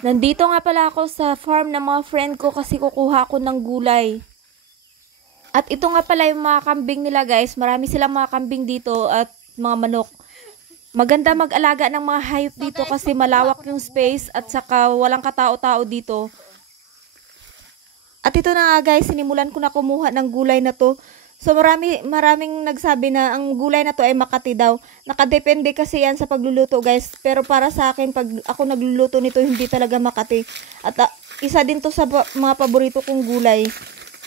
Nandito nga pala ako sa farm ng mga friend ko kasi kukuha ako ng gulay. At ito nga pala yung mga kambing nila guys. Marami silang mga kambing dito at mga manok. Maganda mag-alaga ng mga hayop dito kasi malawak yung space at saka walang katao-tao dito. At ito na nga guys, sinimulan ko na kumuha ng gulay na to. So maraming nagsabi na ang gulay na to ay Makati daw. Nakadepende kasi yan sa pagluluto guys. Pero para sa akin, pag ako nagluluto nito, hindi talaga Makati. At isa din to sa mga paborito kong gulay.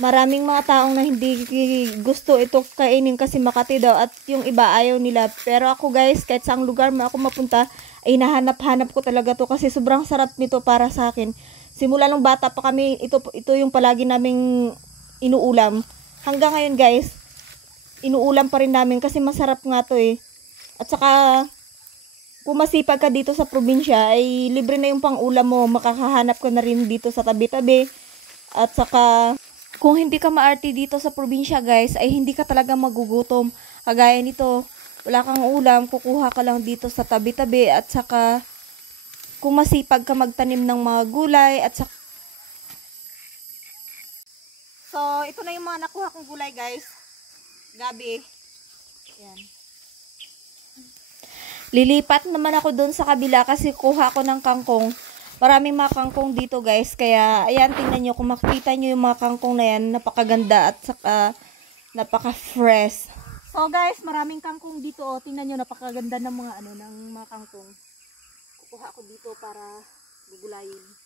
Maraming mga taong na hindi gusto ito kainin kasi Makati daw. At yung iba ayaw nila. Pero ako guys, kahit saang lugar ako mapunta, ay nahanap-hanap ko talaga to kasi sobrang sarap nito para sa akin. Simula nung bata pa kami, ito yung palagi naming inuulam. Hanggang ngayon guys, inuulam pa rin namin kasi masarap nga to eh. At saka, kung masipag ka dito sa probinsya, ay libre na yung pang-ulam mo. Makakahanap ka na rin dito sa tabi-tabi. At saka, kung hindi ka maarte dito sa probinsya guys, ay hindi ka talaga magugutom. Kagaya nito, wala kang ulam, kukuha ka lang dito sa tabi-tabi. At saka, kung masipag ka magtanim ng mga gulay, at saka, so, ito na yung mga nakuha kong gulay guys. Gabi. Ayan. Lilipat naman ako doon sa kabila kasi kuha ko ng kangkong. Maraming mga kangkong dito guys. Kaya, ayan, tingnan nyo. Kung makikita nyo yung mga kangkong na yan, napakaganda at saka napaka-fresh. So guys, maraming kangkong dito. Oh. Tingnan nyo, napakaganda ng mga, ng mga kangkong. Kukuha ko dito para gugulayin.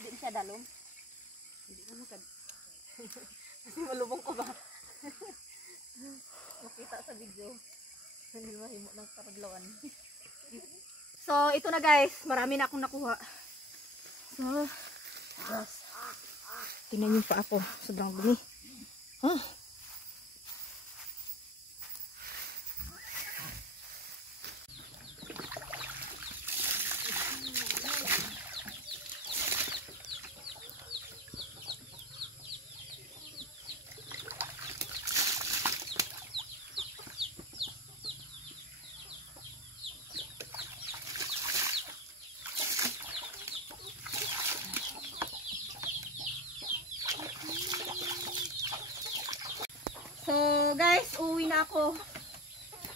Hindi siya dalom. Hindi mo kad. Kasi malubong ko ba? Makita sa video. Hindi mahimo ng karaglawan. So, ito na guys. Marami na akong nakuha. So, yes. Tingnan niyo pa ako. Sobrang dumi. Huh? So guys, uwi na ako.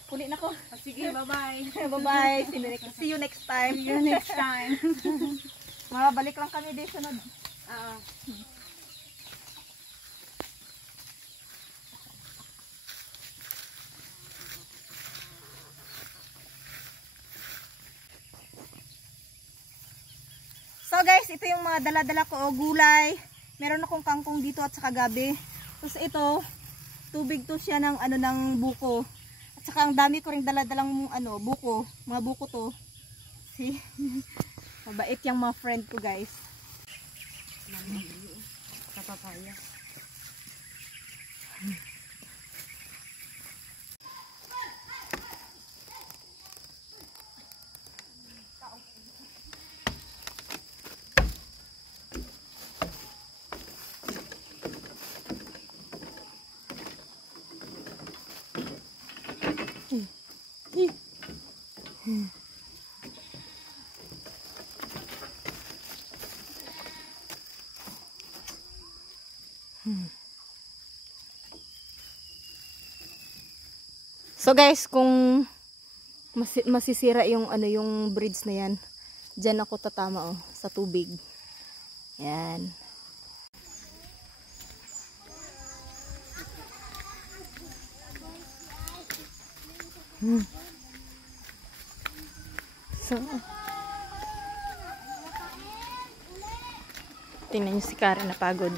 Huli na ako. Sige, bye-bye. Bye-bye. See you next time. See you next time. Mabalik lang kami din sunod. So guys, ito yung mga dala-dala ko o gulay. Meron akong kangkong dito at saka gabi. Tapos ito, tubig to siya ng ng buko. At saka ang dami ko ring dala-dalang buko. Mga buko to. See? Mabait yung mga friend ko guys. Kapapaya. So guys, kung masisira yung yung bridge na yan, diyan ako tatama sa tubig. Yan. So, tingnan niyo si Karen napagod.